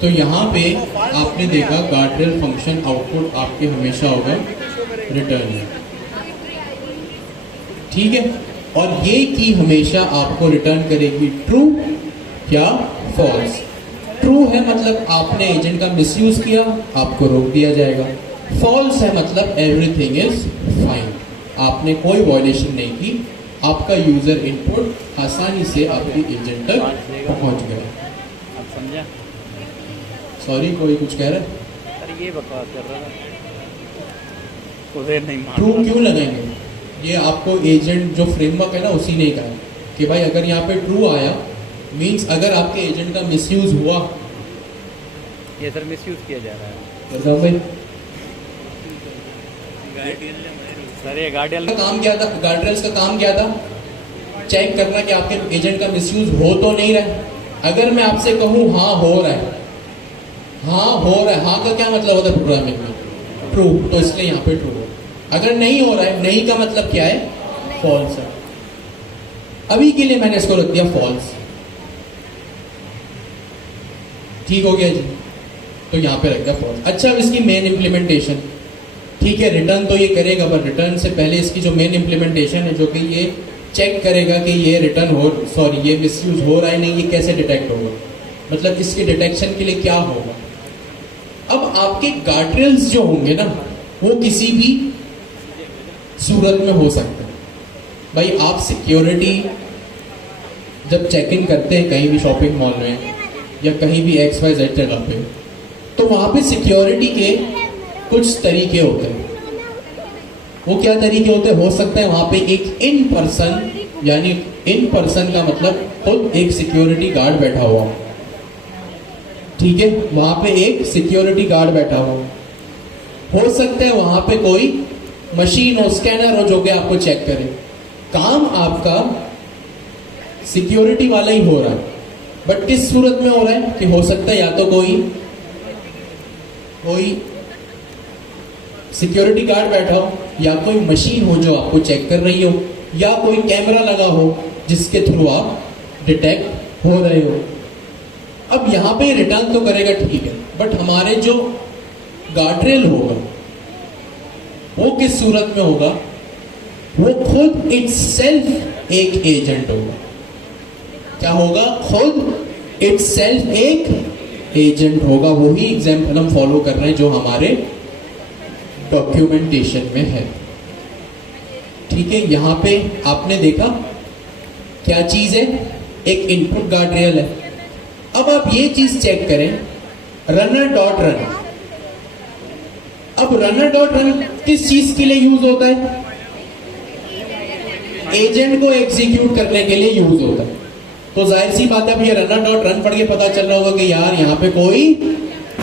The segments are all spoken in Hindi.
तो यहाँ पे आपने देखा गार्डरेल फंक्शन आउटपुट आपके हमेशा होगा रिटर्न, ठीक है। और ये की हमेशा आपको रिटर्न करेगी ट्रू या फॉल्स। ट्रू है मतलब आपने एजेंट का मिसयूज किया, आपको रोक दिया जाएगा। फॉल्स है मतलब एवरीथिंग इज फाइन, आपने कोई वायलेशन नहीं की, आपका यूजर इनपुट आसानी से आपके एजेंट तक पहुंच गया। आप समझा? सॉरी, कोई कुछ कह रहा है? अरे ये बकवास कर रहा था, उधर नहीं मार। ट्रू क्यों लगाएंगे? ये आपको एजेंट जो फ्रेमवर्क है ना उसी ने कहा कि भाई अगर यहाँ पे ट्रू आया मींस अगर आपके एजेंट का मिसयूज हुआ। ये सर मिसयूज किया जा रहा है भाई सर। ये गार्डियन का काम क्या था? गार्डरेल्स का काम क्या था? चेक करना कि आपके एजेंट का मिसयूज हो तो नहीं रहा है। अगर मैं आपसे कहूं हाँ हो रहा है, हाँ हो रहा है, हाँ का क्या मतलब होता है प्रोग्रामिंग में? ट्रू, तो इसलिए यहाँ पे ट्रू है। अगर नहीं हो रहा है, नहीं का मतलब क्या है? फॉल्स है। अभी के लिए मैंने इसको रख दिया फॉल्स, ठीक हो गया जी। तो यहाँ पे रख दिया फॉल्स। अच्छा, अब इसकी मेन इंप्लीमेंटेशन, ठीक है, रिटर्न तो ये करेगा, पर रिटर्न से पहले इसकी जो मेन इंप्लीमेंटेशन है जो कि ये चेक करेगा कि ये रिटर्न हो, सॉरी ये मिसयूज हो रहा है नहीं, ये कैसे डिटेक्ट होगा, मतलब इसके डिटेक्शन के लिए क्या होगा। अब आपके गार्डरेल्स जो होंगे ना वो किसी भी सूरत में हो सकते हैं। भाई आप सिक्योरिटी जब चेक इन करते हैं कहीं भी शॉपिंग मॉल में या कहीं भी XYZ जगह पे, तो वहां पे सिक्योरिटी के कुछ तरीके होते हैं। वो क्या तरीके होते हैं? हो सकता है वहां पे एक इन पर्सन, यानी इन पर्सन का मतलब खुद एक सिक्योरिटी गार्ड बैठा हुआ, ठीक है, वहां पे एक सिक्योरिटी गार्ड बैठा हुआ। हो सकता है वहां पे कोई मशीन हो, स्कैनर हो जो कि आपको चेक करे। काम आपका सिक्योरिटी वाला ही हो रहा है, बट किस सूरत में हो रहा है कि हो सकता है या तो कोई सिक्योरिटी गार्ड बैठा हो, या कोई मशीन हो जो आपको चेक कर रही हो, या कोई कैमरा लगा हो जिसके थ्रू आप डिटेक्ट हो रहे हो। अब यहां पे रिटर्न तो करेगा, ठीक है, बट हमारे जो गार्डरेल होगा वो किस सूरत में होगा? वो खुद इटसेल्फ एक एजेंट होगा। क्या होगा? खुद इटसेल्फ एक एजेंट होगा। वही एग्जाम्पल हम फॉलो कर रहे हैं जो हमारे डॉक्यूमेंटेशन में है, ठीक है। यहां पे आपने देखा क्या चीज है? एक इनपुट गार्डरेल है। अब आप ये चीज चेक करें, रनर डॉट रन। अब रनर डॉट रन किस चीज के लिए यूज होता है? एजेंट को एग्जीक्यूट करने के लिए यूज होता है। तो जाहिर सी बात है, अब ये रनर डॉट रन पढ़ के पता चल रहा होगा कि यार यहाँ पे कोई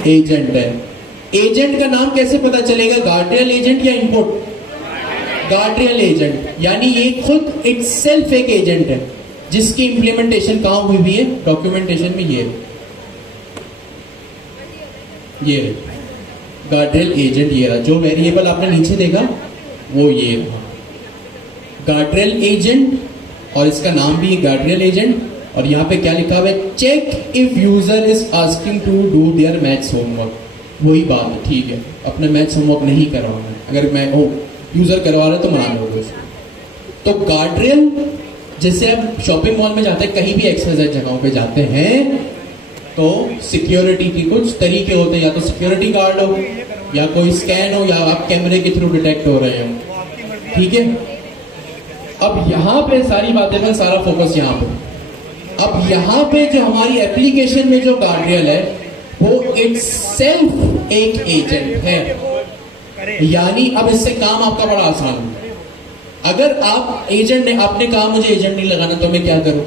एजेंट है। एजेंट का नाम कैसे पता चलेगा? गार्डरेल एजेंट या इनपुट? गार्डरेल एजेंट, यानी ये खुद इटसेल्फ एक एजेंट है जिसकी इंप्लीमेंटेशन कहां हुई भी है? डॉक्यूमेंटेशन में। ये गार्डरेल एजेंट ये रहा। जो वेरिएबल आपने नीचे देखा वो ये रहा, गार्डरेल एजेंट, और इसका नाम भी है गार्डरेल एजेंट। और यहाँ पे क्या लिखा हुआ है? Check if user is asking to do their maths homework. वही बात है, ठीक है, अपने मैथ्स होमवर्क नहीं करवाना है, अगर मैं यूजर करवा रहा है तो मान लो। तो गार्डरेल, जैसे आप शॉपिंग मॉल में जाते हैं, कहीं भी XYZ जगहों पे जाते हैं, तो सिक्योरिटी की कुछ तरीके होते हैं, या तो सिक्योरिटी गार्ड हो, या कोई स्कैन हो, या आप कैमरे के थ्रू डिटेक्ट हो रहे हो, ठीक है। अब यहाँ पे सारी बातें में सारा फोकस यहाँ पे। अब यहाँ पे जो हमारी एप्लीकेशन में जो गार्डरेल है वो इटसेल्फ एक एजेंट है, यानी अब इससे काम आपका बड़ा आसान है। अगर आप एजेंट ने, आपने कहा मुझे एजेंट नहीं लगाना तो मैं क्या करूं,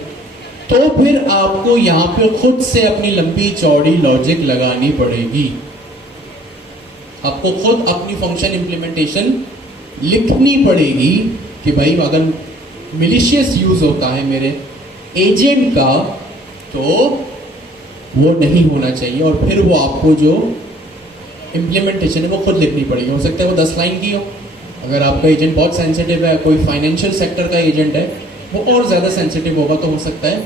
तो फिर आपको यहां पे खुद से अपनी लंबी चौड़ी लॉजिक लगानी पड़ेगी। आपको खुद अपनी फंक्शन इंप्लीमेंटेशन लिखनी पड़ेगी कि भाई अगर मिलिशियस यूज होता है मेरे एजेंट का तो वो नहीं होना चाहिए, और फिर वो आपको जो इंप्लीमेंटेशन है वो खुद लिखनी पड़ेगी। हो सकता है वो 10 लाइन की हो, अगर आपका एजेंट बहुत सेंसिटिव है, कोई फाइनेंशियल सेक्टर का एजेंट है, वो और ज़्यादा सेंसिटिव होगा, तो हो सकता है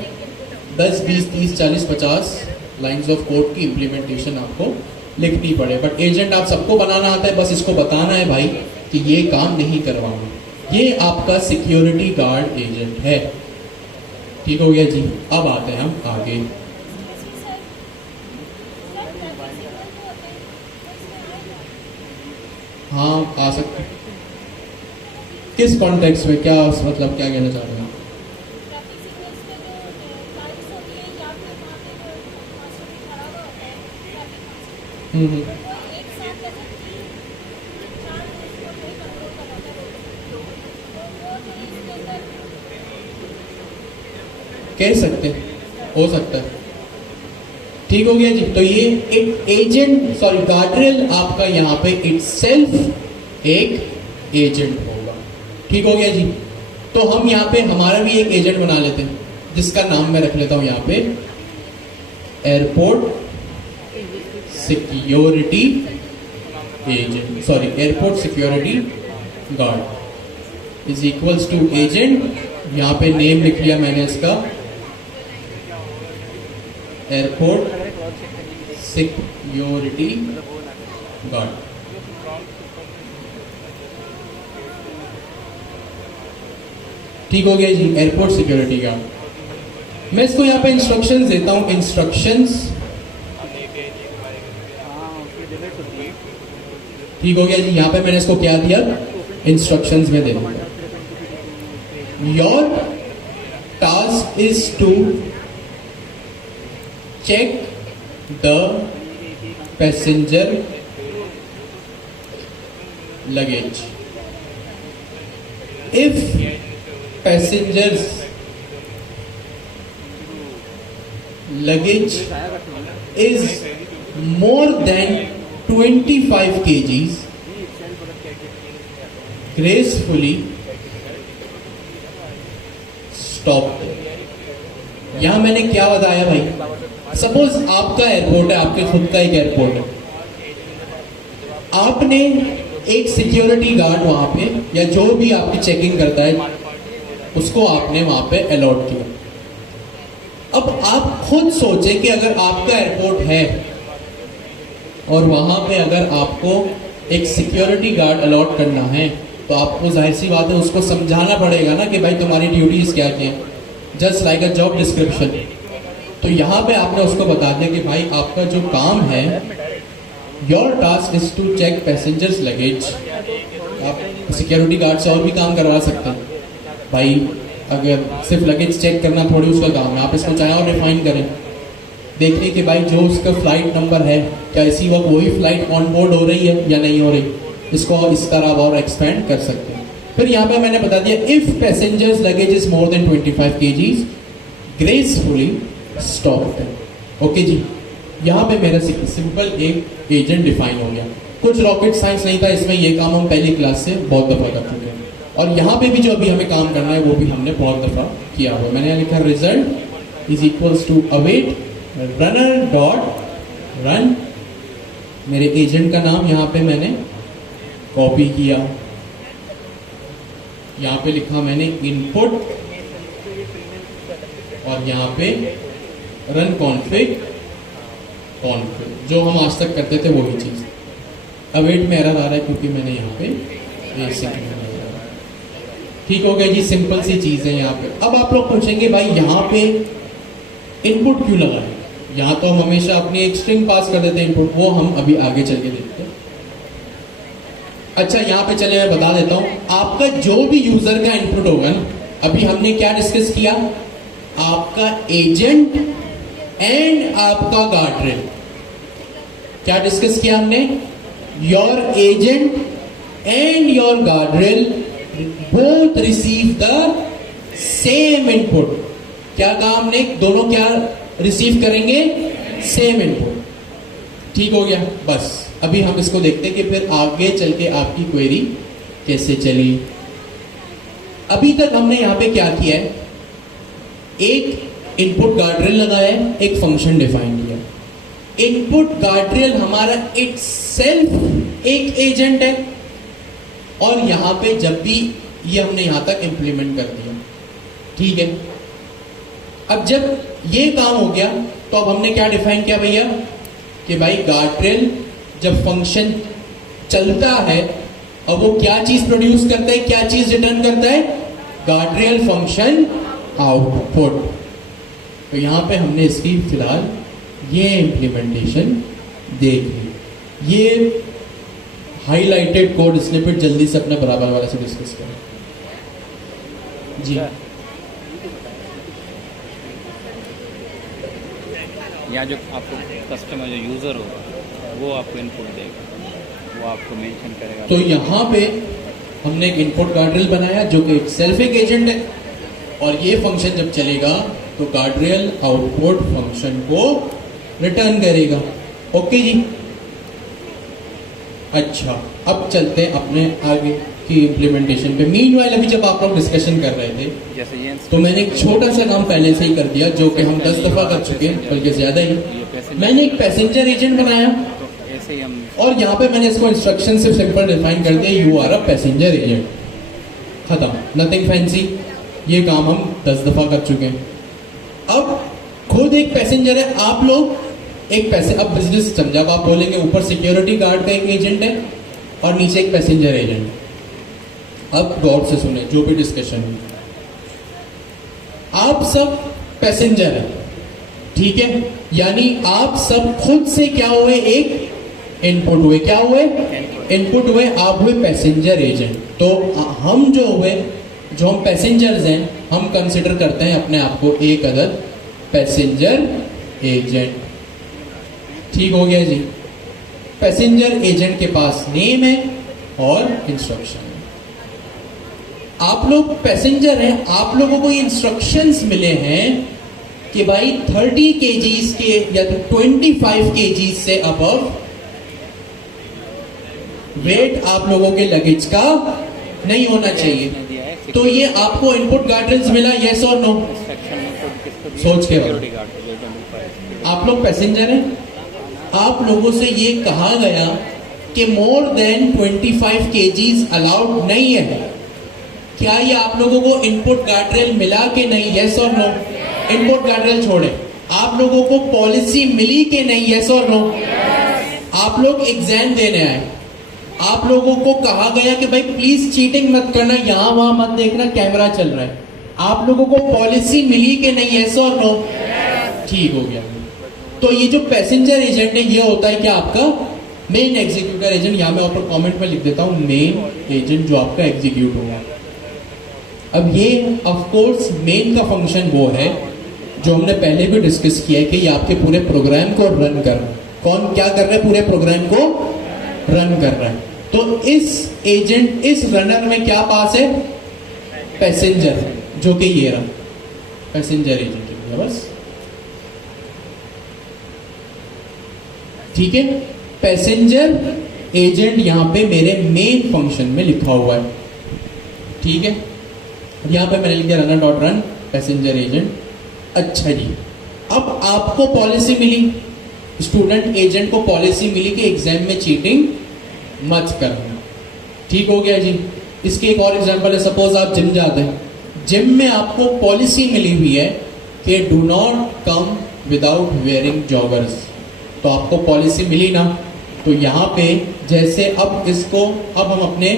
10, 20, 30, 40, 50 लाइंस ऑफ कोड की इम्प्लीमेंटेशन आपको लिखनी पड़े। बट एजेंट आप सबको बनाना आता है, बस इसको बताना है भाई कि ये काम नहीं करवाना। ये आपका सिक्योरिटी गार्ड एजेंट है। ठीक हो गया जी। अब आते हैं हम आगे। हाँ आ सकते हैं। किस कॉन्टेक्स्ट में, क्या मतलब क्या कहना चाह रहे हैं? हम्म। कह सकते हैं, हो सकता है। ठीक हो गया जी। तो ये एक एजेंट, सॉरी गार्डरेल आपका यहाँ पे इटसेल्फ एक एजेंट होगा। ठीक हो गया जी। तो हम यहाँ पे हमारा भी एक एजेंट बना लेते हैं, जिसका नाम मैं रख लेता हूं यहाँ पे airport security agent, sorry airport security guard is equals to agent. यहाँ पे नेम लिख लिया मैंने इसका, एयरपोर्ट सिक्योरिटी गार्ड। ठीक हो गया जी, एयरपोर्ट सिक्योरिटी गार्ड। मैं इसको यहाँ पे इंस्ट्रक्शंस देता हूँ, इंस्ट्रक्शंस। ठीक हो गया जी। यहाँ पे मैंने इसको क्या दिया, इंस्ट्रक्शंस में दे दिया। Your task is to check the passenger luggage. If passengers luggage is more than 25 kgs, gracefully stop। यहां मैंने क्या बताया भाई, सपोज आपका एयरपोर्ट है, आपके खुद का एक एयरपोर्ट है, आपने एक सिक्योरिटी गार्ड वहां पे या जो भी आपकी चेकिंग करता है उसको आपने वहां पे अलॉट किया। अब आप खुद सोचें कि अगर आपका एयरपोर्ट है और वहां पे अगर आपको एक सिक्योरिटी गार्ड अलॉट करना है, तो आपको जाहिर सी बात है उसको समझाना पड़ेगा ना कि भाई तुम्हारी ड्यूटीज क्या क्या है, just like a job description. तो यहाँ पे आपने उसको बता दिया कि भाई आपका जो काम है, your task is to check passengers luggage. आप सिक्योरिटी गार्ड से और भी काम करवा सकते हैं भाई, अगर सिर्फ लगेज चेक करना थोड़ी उसका काम है। आप इसको चाहे और रिफाइन करें, देखिए कि भाई जो उसका फ्लाइट नंबर है, क्या इसी वक्त वही फ्लाइट ऑन बोर्ड हो रही है या नहीं हो रही, इसको इस तरह और एक्सपेंड कर सकते हैं। फिर यहाँ पे मैंने बता दिया, if passengers luggage is more than 25 kgs, gracefully stop. Okay जी। यहाँ पे मेरा सिंपल एक एजेंट डिफाइन हो गया। कुछ रॉकेट साइंस नहीं था इसमें, ये काम हम पहली क्लास से बहुत दफा कर चुके हैं, और यहाँ पे भी जो अभी हमें काम करना है वो भी हमने बहुत दफा किया हुआ। मैंने यहाँ लिखा result is equals to await runner dot run. मेरे एजेंट का नाम यहाँ पे मैंने कॉपी किया, यहाँ पे लिखा मैंने इनपुट, और यहाँ पे रन कॉन्फ़िग, जो हम आज तक करते थे वही चीज। अवेट में एरर आ रहा है क्योंकि मैंने यहाँ पे ठीक हो गया जी, सिंपल सी चीज है यहाँ पे। अब आप लोग पूछेंगे भाई यहाँ पे इनपुट क्यों लगा है, यहाँ तो हम हमेशा अपनी एक स्ट्रिंग पास कर देते हैं इनपुट, वो हम अभी आगे चल के देखते हैं। अच्छा यहाँ पे चले मैं बता देता हूँ, आपका जो भी यूजर का इनपुट होगा ना, अभी हमने क्या डिस्कस किया, आपका एजेंट एंड आपका गार्डरेल। क्या डिस्कस किया हमने, your agent and your guardrail both receive the same input। क्या कहा हमने, दोनों क्या रिसीव करेंगे, सेम इनपुट। ठीक हो गया। बस अभी हम इसको देखते हैं कि फिर आगे चल के आपकी क्वेरी कैसे चली। अभी तक हमने यहाँ पे क्या किया है, एक इनपुट गार्डरेल लगाया है, एक फंक्शन डिफाइन किया। इनपुट गार्डरेल हमारा इटसेल्फ एक एजेंट है, और यहां पे जब भी ये हमने यहां तक इंप्लीमेंट कर दिया, ठीक है। अब जब ये काम हो गया तो तो अब हमने क्या डिफाइन किया भैया कि भाई गार्ड्रेल जब फंक्शन चलता है अब वो क्या चीज प्रोड्यूस करता है, क्या चीज रिटर्न करता है, गार्ड्रेल फंक्शन आउटपुट। तो यहां पे हमने इसकी फिलहाल ये इम्प्लीमेंटेशन देख ली। ये हाईलाइटेड कोड स्निपेट जल्दी से अपने बराबर वाले से डिस्कस करें जी। यहाँ जो आपको कस्टमर जो यूज़र होगा वो आपको इनपुट देगा, वो आपको मेंशन करेगा। तो यहाँ पे हमने एक इनपुट गार्ड्रेल बनाया जो कि एक सेल्फ एक एजेंट है, और ये फंक्शन जब चलेगा तो गार्ड्रेल आउटपुट फंक्शन को रिटर्न करेगा। ओके जी। अच्छा, अब चलते हैं अपने आगे की इम्प्लीमेंटेशन पे। मीनवाइल अभी जब आप लोग डिस्कशन कर रहे थे जैसे ये तो मैंने एक छोटा सा काम पहले से ही कर दिया जो कि हम 10 दफा कर चुके हैं, बल्कि ज्यादा ही। मैंने एक पैसेंजर एजेंट बनाया तो ऐसे ही हम और यहाँ पे मैंने इसको इंस्ट्रक्शन से सिंपल डिफाइन कर दिया, you are a passenger agent, खत्म, नथिंग फैंसी। ये काम हम 10 दफा कर चुके हैं। अब खुद एक पैसेंजर है, आप लोग एक पैसे, अब बिजनेस समझा, अब आप बोलेंगे ऊपर सिक्योरिटी गार्ड का एक एजेंट है और नीचे एक पैसेंजर एजेंट। अब गौर से सुने जो भी डिस्कशन है, आप सब पैसेंजर हैं, ठीक है, यानी आप सब खुद से क्या हुए, एक इनपुट हुए, क्या हुए, इनपुट हुए, आप हुए पैसेंजर एजेंट। तो हम जो हुए, जो हम पैसेंजर्स हैं, हम कंसिडर करते हैं अपने आप को एक अदद पैसेंजर एजेंट। ठीक हो गया जी। पैसेंजर एजेंट के पास नेम है और इंस्ट्रक्शन है। आप लोग पैसेंजर हैं, आप लोगों को इंस्ट्रक्शंस मिले हैं कि भाई 30 केजीज के या तो 25 केजीज से अबव वेट आप लोगों के लगेज का नहीं होना चाहिए। तो ये आपको इनपुट गार्ड्रेल्स मिला, यस और नो? सोच के बताओ। आप लोग पैसेंजर हैं, आप लोगों से ये कहा गया कि मोर देन 25 केजीज अलाउड नहीं है। क्या ये आप लोगों को इनपुट गार्ड्रेल मिला कि नहीं, यस और नो? इनपुट गार्ड्रेल छोड़े, आप लोगों को पॉलिसी मिली कि नहीं, यस और नो? आप लोग एग्जाम देने आए, आप लोगों को कहा गया कि भाई प्लीज चीटिंग मत करना, यहां वहां मत देखना, कैमरा चल रहा है। आप लोगों को पॉलिसी मिली कि नहीं, यस और नो? ठीक हो गया। तो ये जो पैसेंजर एजेंट है ये होता है क्या, आपका मेन एग्जीक्यूटर एजेंट। यहां मैं ऊपर कमेंट में लिख देता हूं मेन एजेंट, जो आपका एग्जीक्यूट होगा। अब ये ऑफ कोर्स मेन का फंक्शन वो है जो हमने पहले भी डिस्कस किया है कि ये आपके पूरे प्रोग्राम को रन कर रहा है। कौन क्या कर रहा है, पूरे प्रोग्राम को रन कर रहा है। तो इस एजेंट, इस रनर में क्या पास है, पैसेंजर, जो कि ये रहा पैसेंजर एजेंट है बस। ठीक है, पैसेंजर एजेंट यहां पे मेरे मेन फंक्शन में लिखा हुआ है। ठीक है, यहां पे मैंने लिख दिया runner dot run passenger agent. अच्छा जी, अब आपको पॉलिसी मिली, स्टूडेंट एजेंट को पॉलिसी मिली कि एग्जाम में चीटिंग मत करना। ठीक हो गया जी। इसके एक और एग्जांपल है, सपोज आप जिम जाते हैं, जिम में आपको पॉलिसी मिली हुई है कि do not come without wearing joggers. तो आपको पॉलिसी मिली ना, तो यहां पे जैसे अब इसको, अब हम अपने,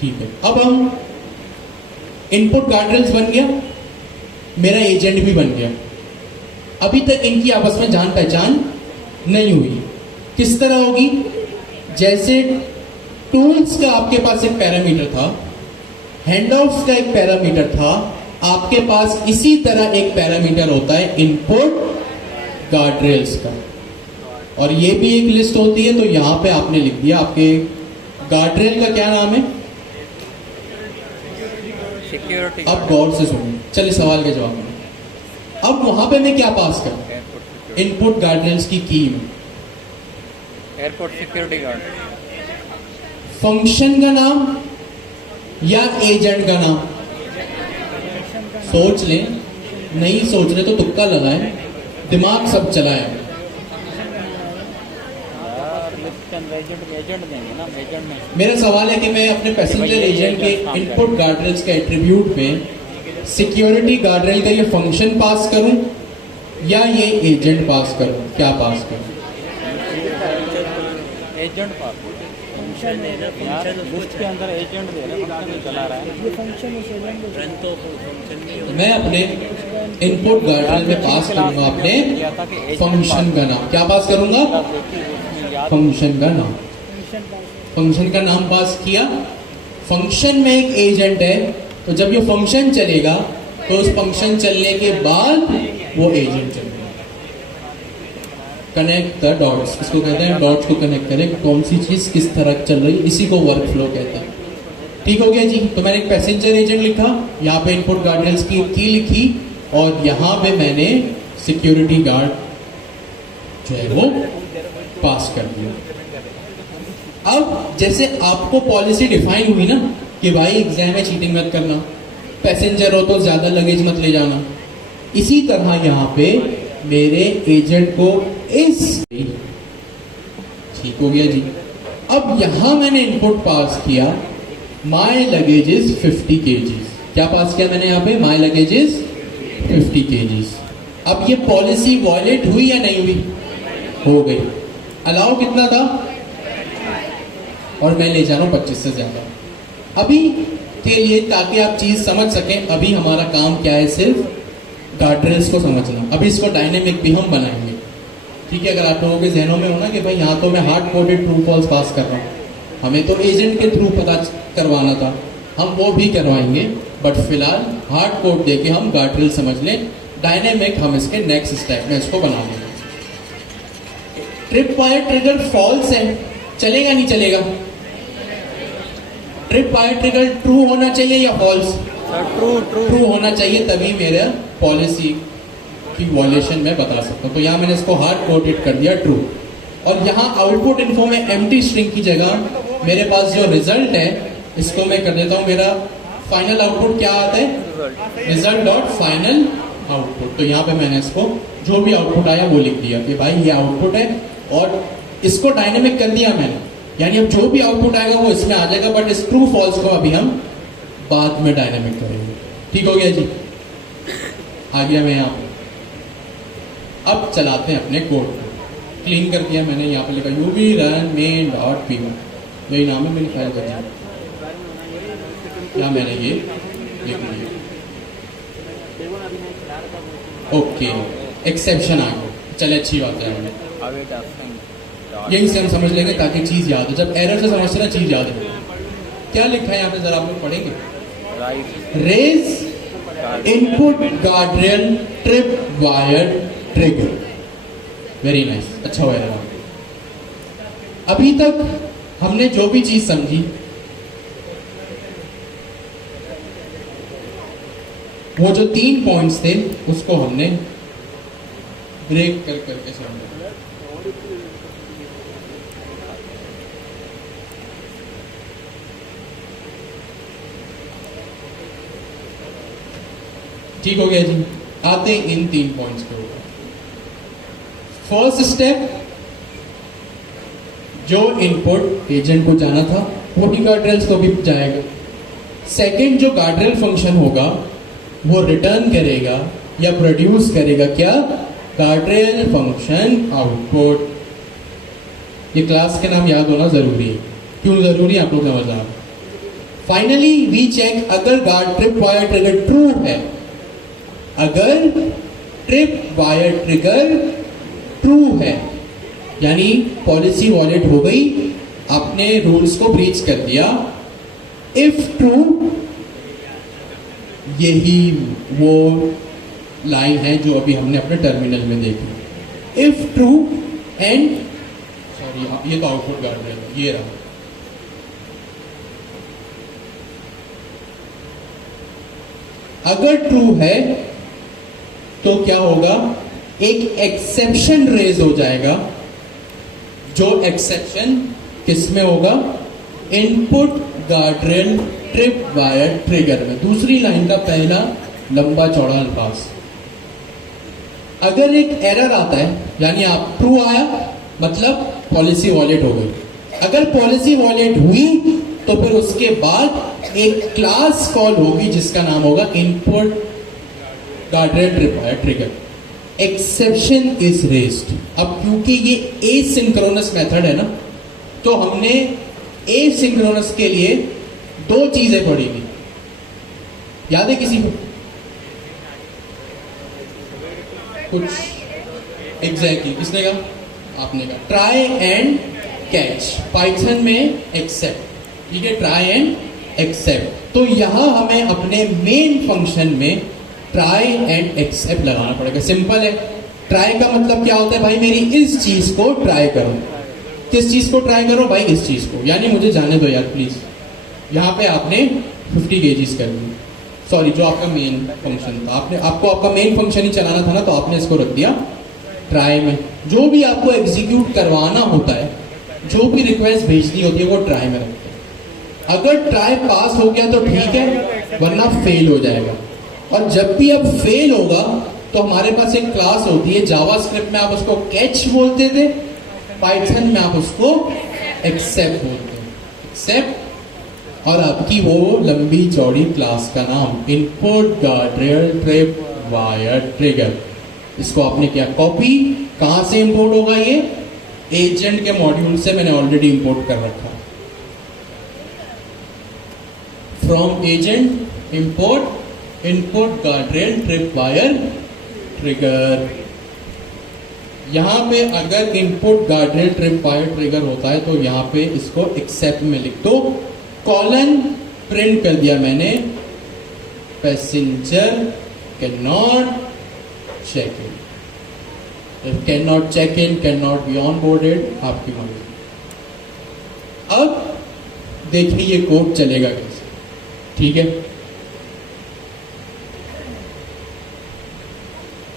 ठीक है, अब हम इनपुट गार्ड्रेल्स बन गया, मेरा एजेंट भी बन गया। अभी तक इनकी आपस में जान पहचान नहीं हुई। किस तरह होगी, जैसे टूल्स का आपके पास एक पैरामीटर था, हैंडआउट्स का एक पैरामीटर था, आपके पास इसी तरह एक पैरामीटर होता है इनपुट गार्ड्रेल्स का, और ये भी एक लिस्ट होती है। तो यहां पे आपने लिख दिया आपके गार्ड्रेल का क्या नाम है, सिक्योरिटी। अब गौर से सुनिए, चलिए सवाल के जवाब में। अब वहां पे मैं क्या पास करूं, इनपुट गार्ड्रेल्स की की में एयरपोर्ट सिक्योरिटी गार्ड, फंक्शन का नाम या एजेंट का नाम, सोच लें, नहीं सोच रहे तो तुक्का लगाएं, दिमाग सब चलाएं। एजेंट देंगे ना, एजेंट में। मेरा सवाल है कि मैं अपने पैसेंजर एजेंट के इनपुट गार्ड्रेल्स के एट्रीब्यूट में सिक्योरिटी गार्डरेल का ये फंक्शन पास करूं या ये एजेंट पास करूं? क्या पास करूं? एजेंट पास फंक्शन है ना, यार फंक्शन उसके अंदर एजेंट दे रहे हैं, फंक्शन चला रहा है। ये फंक्शन है सेवन रन तो फंक्शन नहीं तो मैं अपने इनपुट गार्डरेल में पास करूंगा अपने फंक्शन का नाम। क्या पास करूंगा? फंक्शन का नाम। फंक्शन पास फंक्शन का नाम पास किया। फंक्शन में एक एजेंट है, तो जब ये फंक्शन चलेगा तो उस फंक्शन चलने के बाद वो एजेंट चलेगा। कनेक्ट द डॉट्स, इसको कहते हैं डॉट्स को कनेक्ट करें, कौन सी चीज किस तरह चल रही है, इसी को वर्क फ्लो कहते हैं। ठीक हो गया जी। तो मैंने एक पैसेंजर एजेंट लिखा, यहाँ पे इनपुट गार्डरेल्स की की लिखी, और यहाँ पे मैंने सिक्योरिटी गार्ड जो है वो पास कर दिया। अब जैसे आपको पॉलिसी डिफाइन हुई ना कि भाई एग्जाम में चीटिंग मत करना, पैसेंजर हो तो ज्यादा लगेज मत ले जाना, इसी तरह यहाँ पे मेरे एजेंट को इस ठीक हो गया जी। अब यहां मैंने इनपुट पास किया माई लगेज इज 50 kgs। क्या पास किया मैंने यहाँ पे? माई लगेज इज 50 kgs। अब ये पॉलिसी वॉयलेट हुई या नहीं हुई? हो गई। अलाउ कितना था? और मैं ले जा रहा हूं 25 से ज्यादा। अभी के लिए ताकि आप चीज समझ सकें, अभी हमारा काम क्या है? सिर्फ गार्डरेल्स को समझना। अभी इसको डायनेमिक भी हम बनाएंगे। ठीक है, अगर आप लोगों के जहनों में हो ना कि भाई यहाँ तो मैं हार्ड कोडेड ट्रू फॉल्स पास कर रहा हूँ, हमें तो एजेंट के थ्रू पता करवाना था, हम वो भी करवाएंगे, बट फिलहाल हार्ड कोड देके हम गार्डरेल समझ लें। डायनेमिक हम इसके नेक्स्ट स्टेप में इसको बना लेंगे। ट्रिप वायर ट्रिगर फॉल्स है, चलेगा नहीं चलेगा? ट्रिप वायर ट्रिगर ट्रू होना चाहिए या फॉल्स? ट्रू होना चाहिए, तभी मेरा पॉलिसी की वॉयलेशन मैं बता सकता हूँ। तो यहाँ मैंने इसको हार्ड कोडेड कर दिया ट्रू, और यहाँ आउटपुट इन्फो में एम्प्टी स्ट्रिंग की जगह मेरे पास जो रिजल्ट है इसको मैं कर देता हूँ। मेरा फाइनल आउटपुट क्या आता है? Result dot final output. तो यहाँ पे मैंने इसको जो भी आउटपुट आया वो लिख दिया कि भाई ये आउटपुट है, और इसको डायनेमिक कर दिया मैंने, यानी अब जो भी आउटपुट आएगा वो इसमें आ जाएगा, बट इस ट्रू फॉल्स को अभी हम बाद में डायनेमिक करेंगे। ठीक हो गया जी। आ गया मैं यहाँ पे। अब चलाते हैं अपने कोड को। क्लीन कर दिया मैंने, यहाँ पे लिखा uv run main dot py, यही नाम है मेरी फाइल का। क्या मैंने ये लिख लिया। ओके, एक्सेप्शन आ गया, चले अच्छी बात है। यही से हम समझ लेंगे ताकि चीज याद हो। जब एरर से समझते ना चीज याद हो। क्या लिखा है यहाँ पे जरा आप लोग पढ़ेंगे? Raise input guardrail trip wire trigger. Very nice, अच्छा हुआ यार। अभी तक हमने जो भी चीज समझी वो जो 3 पॉइंट्स थे उसको हमने ब्रेक कर करके समझा। ठीक हो गया जी। आते हैं इन 3 पॉइंट्स के ऊपर। फर्स्ट स्टेप, जो इनपुट एजेंट को जाना था वो ही गार्डरेल्स को भी जाएगा। सेकंड, जो गार्डरेल फंक्शन होगा वो रिटर्न करेगा या प्रोड्यूस करेगा क्या? Guardrail function output. ये क्लास के नाम याद होना जरूरी है। क्यों जरूरी है आप लोग समझ रहे हैं। फाइनली वी चेक, अगर guard trip wire trigger true है, अगर ट्रिप वायर ट्रिगर ट्रू है यानी पॉलिसी वॉलेट हो गई, आपने रूल्स को ब्रीच कर दिया। इफ ट्रू, यही वो लाइन है जो अभी हमने अपने टर्मिनल में देखी। इफ ट्रू एंड सॉरी, ये तो आउटपुट गार्डरेल है, ये रहा। अगर ट्रू है तो क्या होगा? एक एक्सेप्शन रेज हो जाएगा, जो एक्सेप्शन किसमें होगा? Input guardrail trip wire trigger में, दूसरी लाइन का पहला लंबा चौड़ा अल्फाज। अगर एक एरर आता है यानी आप ट्रू आया मतलब पॉलिसी वॉलेट हो गई। अगर पॉलिसी वॉलेट हुई तो फिर उसके बाद एक क्लास कॉल होगी जिसका नाम होगा input guardrail required trigger. Exception is raised. अब क्योंकि ये एसिंक्रोनस मेथड है ना, तो हमने एसिंक्रोनस के लिए दो चीजें पढ़ी थी, याद है किसी को कुछ? एग्जैक्टली किसने कहा? आपने कहा ट्राई एंड कैच, पाइथन में एक्सेप्ट, ठीक है, ट्राई एंड एक्सेप्ट। तो यहां हमें अपने मेन फंक्शन में ट्राई एंड एक्सेप्ट लगाना पड़ेगा। सिंपल है। ट्राई का मतलब क्या होता है भाई? मेरी इस चीज को ट्राई करो। किस चीज को ट्राई करो भाई? इस चीज को, यानी मुझे जाने दो यार प्लीज। यहाँ पे आपने 50 kgs कर दी, सॉरी जो आपका मेन फंक्शन था, आपको आपका मेन फंक्शन ही चलाना था ना, तो आपने इसको रख दिया ट्राई में। जो भी आपको एग्जीक्यूट करवाना होता है, जो भी रिक्वेस्ट भेजनी होती है, वो ट्राई में रखते हैं। अगर ट्राई पास हो गया तो ठीक है, वरना फेल हो जाएगा। और जब भी अब फेल होगा तो हमारे पास एक क्लास होती है, जावास्क्रिप्ट में आप उसको कैच बोलते थे, पाइथन में आप उसको एक्सेप्ट बोलते हैं, एक्सेप्ट। और आपकी वो लंबी चौड़ी क्लास का नाम input guardrail trip wire trigger. इसको आपने क्या कॉपी, कहां से इंपोर्ट होगा? ये एजेंट के मॉड्यूल से मैंने ऑलरेडी इंपोर्ट कर रखा। From agent import input guardrail trip wire trigger. यहां पे अगर input guardrail trip wire trigger होता है तो यहां पे इसको एक्सेप्ट में लिख दो, कॉलन प्रिंट कर दिया मैंने, passenger can not check in, can not check in, can not be on boarded, आपकी मर्जी। अब देखिए ये कोड चलेगा कैसे, ठीक है।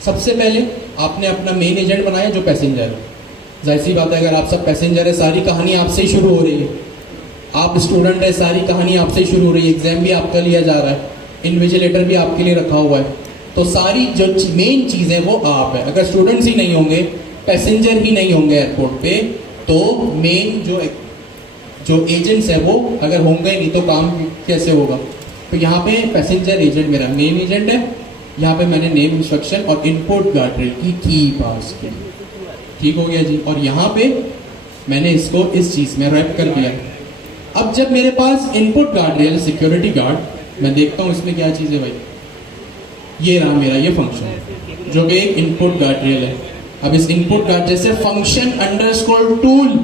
सबसे पहले आपने अपना मेन एजेंट बनाया जो पैसेंजर है। जाहिर सी बात है, अगर आप सब पैसेंजर है, सारी कहानी आपसे ही शुरू हो रही है। आप स्टूडेंट है, सारी कहानी आपसे ही शुरू हो रही है, एग्जाम भी आपका लिया जा रहा है, इन्विजिलेटर भी आपके लिए रखा हुआ है, तो सारी जो मेन चीजें वो आप है। अगर स्टूडेंट्स ही नहीं होंगे, पैसेंजर ही नहीं होंगे एयरपोर्ट पे, तो मेन जो एजेंट्स है वो अगर होंगे ही नहीं तो काम कैसे होगा? तो यहाँ पे पैसेंजर एजेंट मेरा मेन एजेंट है। यहाँ पे मैंने नेम इंस्ट्रक्शन और इनपुट गार्डरेल की पास की, ठीक हो गया जी। और यहाँ पे मैंने इसको इस चीज में रैप कर दिया। अब जब मेरे पास इनपुट गार्डरेल सिक्योरिटी गार्ड, मैं देखता हूँ इसमें क्या चीज है भाई। ये रहा मेरा ये फंक्शन जो कि एक इनपुट गार्डरेल है। अब इस इनपुट गार्ड जैसे फंक्शन अंडरस्कोर टूल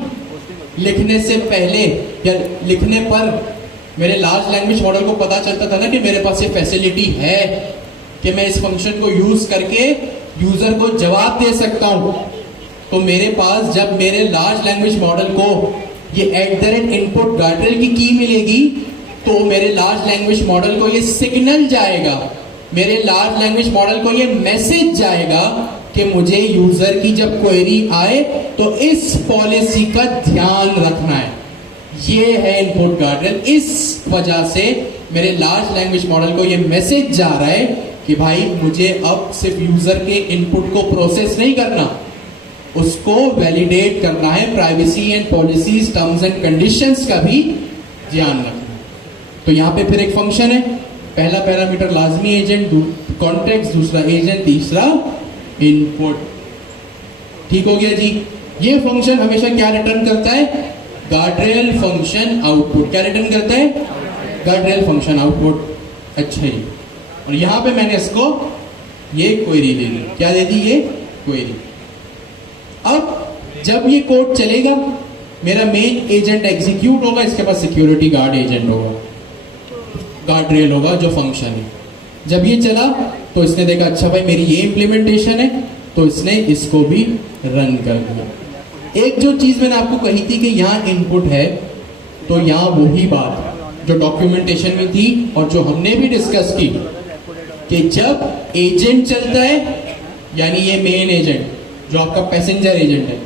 लिखने से पहले या लिखने पर मेरे लार्ज लैंग्वेज मॉडल को पता चलता था ना कि मेरे पास ये फैसिलिटी है कि मैं इस फंक्शन को यूज करके यूजर को जवाब दे सकता हूं। तो मेरे पास जब मेरे लार्ज लैंग्वेज मॉडल को ये @इनपुट गार्डरेल की मिलेगी, तो मेरे लार्ज लैंग्वेज मॉडल को ये सिग्नल जाएगा, मेरे लार्ज लैंग्वेज मॉडल को ये मैसेज जाएगा कि मुझे यूजर की जब क्वेरी आए तो इस पॉलिसी का ध्यान रखना है। ये है इनपुट गार्डरेल। इस वजह से मेरे लार्ज लैंग्वेज मॉडल को ये मैसेज जा रहा है कि भाई मुझे अब सिर्फ यूजर के इनपुट को प्रोसेस नहीं करना, उसको वैलिडेट करना है, privacy and policies, terms and conditions का भी ध्यान रखना। तो यहाँ पे फिर एक फंक्शन है, पहला पैरामीटर लाजमी एजेंट, कॉन्टेक्स्ट, दूसरा एजेंट, तीसरा इनपुट, ठीक हो गया जी। ये फंक्शन हमेशा क्या रिटर्न करता है? Guardrail function output. क्या रिटर्न करता है? Guardrail function output. अच्छा जी। और यहां पे मैंने इसको ये क्वेरी दे दी। क्या दे दी? ये क्वेरी। अब जब ये कोड चलेगा, मेरा मेन एजेंट एग्जीक्यूट होगा, इसके पास सिक्योरिटी गार्ड एजेंट होगा, गार्डरेल होगा जो फंक्शन है। जब ये चला तो इसने देखा अच्छा भाई मेरी ये इंप्लीमेंटेशन है, तो इसने इसको भी रन कर दिया। एक जो चीज मैंने आपको कही थी कि यहाँ इनपुट है, तो यहाँ वही बात जो डॉक्यूमेंटेशन में थी और जो हमने भी डिस्कस की कि जब एजेंट चलता है, यानी ये मेन एजेंट जो आपका पैसेंजर एजेंट है,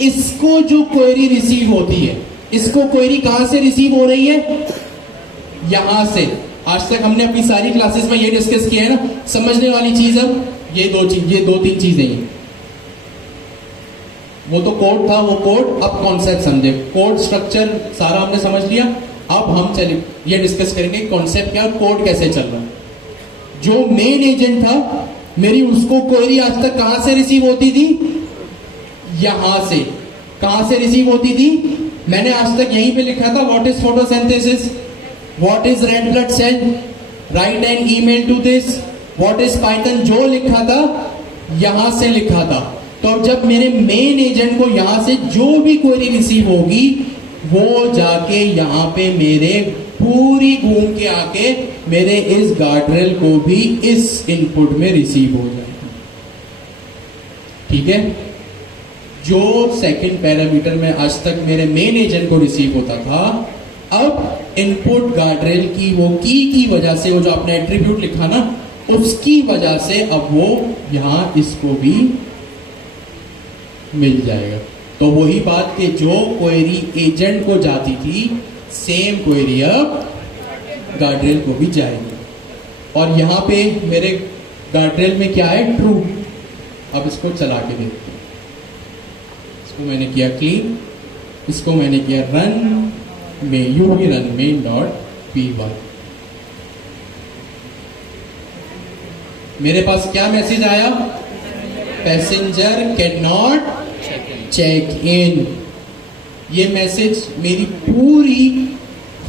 इसको जो क्वेरी रिसीव होती है, इसको क्वेरी कहां से रिसीव हो रही है? यहां से। आज तक हमने अपनी सारी क्लासेस में ये डिस्कस किया है ना, समझने वाली चीज। अब ये दो तीन चीजें ही, वो तो कोड था, वो कोड, अब कॉन्सेप्ट समझे। कोड स्ट्रक्चर सारा हमने समझ लिया। अब हम चले ये डिस्कस करेंगे कॉन्सेप्ट क्या और कोड कैसे चल रहा है। जो मेन एजेंट था मेरी उसको क्वेरी आज तक कहां से रिसीव होती थी, यहां से। कहां से रिसीव होती थी, मैंने आज तक यहीं पे लिखा था what is photosynthesis, what is red blood cell, write an email to this, what is Python, जो लिखा था यहां से लिखा था। तो जब मेरे मेन एजेंट को यहां से जो भी क्वेरी रिसीव होगी वो जाके यहां पे मेरे पूरी घूम के आके मेरे इस गार्डरेल को भी इस इनपुट में रिसीव हो जाएगी। ठीक है, जो सेकंड पैरामीटर में आज तक मेरे मेन एजेंट को रिसीव होता था, अब इनपुट गार्डरेल की वो की वजह से, वो जो आपने एट्रीब्यूट लिखा ना, उसकी वजह से अब वो यहां इसको भी मिल जाएगा। तो वही बात कि जो क्वेरी एजेंट को जाती थी सेम क्वेरी अब गार्डरेल को भी जाएगी। और यहां पे मेरे गार्डरेल में क्या है, ट्रू। अब इसको चला के देखते हैं। इसको मैंने किया क्लीन, इसको मैंने किया रन में, uv run main dot py। मेरे पास क्या मैसेज आया, passenger can not check in. ये मैसेज मेरी पूरी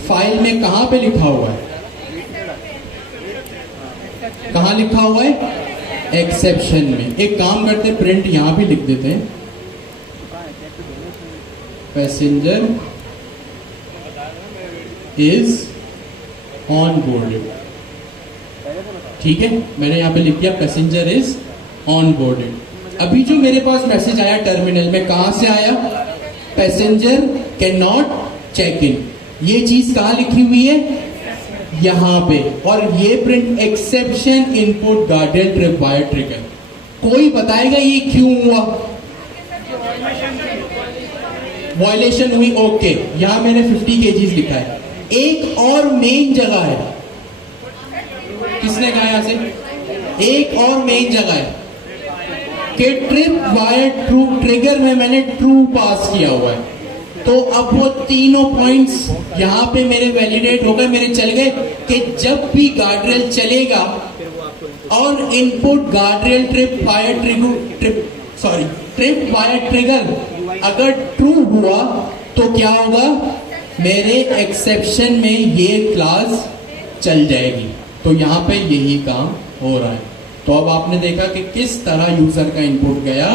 फाइल में कहां पे लिखा हुआ है, कहां लिखा हुआ है, एक्सेप्शन में। एक काम करते, प्रिंट यहां भी लिख देते हैं, पैसेंजर इज ऑन बोर्डेड। ठीक है, मैंने यहां पे लिख दिया पैसेंजर इज ऑन बोर्डेड। अभी जो मेरे पास मैसेज आया टर्मिनल में, कहां से आया, passenger can not check in. ये चीज कहां लिखी हुई है, यहां पे। और ये print exception input guardrail required trigger. कोई बताएगा ये क्यों हुआ, वायलेशन हुई, ओके। यहां मैंने 50 kgs लिखा है। एक और मेन जगह है, किसने कहा यहां से, एक और मेन जगह है कि ट्रिप वायर ट्रू ट्रिगर में मैंने ट्रू पास किया हुआ है। तो अब वो तीनों पॉइंट्स यहां पे मेरे वैलिडेट हो गए, मेरे चल गए कि जब भी गार्डरेल चलेगा और input guardrail trip wire trigger अगर ट्रू हुआ तो क्या होगा, मेरे एक्सेप्शन में ये क्लास चल जाएगी। तो यहां पे यही काम हो रहा है। तो अब आपने देखा कि किस तरह यूजर का इनपुट गया,